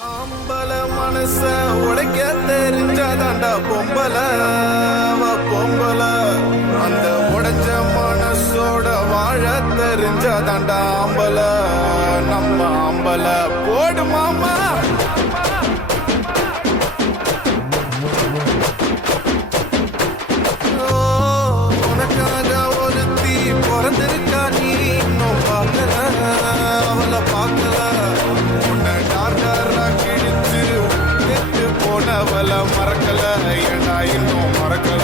ஆம்பல மனச உடைக்க தெரிஞ்சாதாண்டா பொம்பல பொம்பல அந்த உடைஞ்ச மனசோட வாழ தெரிஞ்சாதாண்டா ஆம்பல நம்ம ஆம்பல போடு மாமா. உனக்காக ஒருத்தி பிறந்திருக்கா நீ இன்னும் பார்க்கல அவளை பார்க்கல உன்னை டார்டரா கிழிச்சு கெட்டு போனவளை மறக்கல ஏண்டா இன்னும் மறக்கல.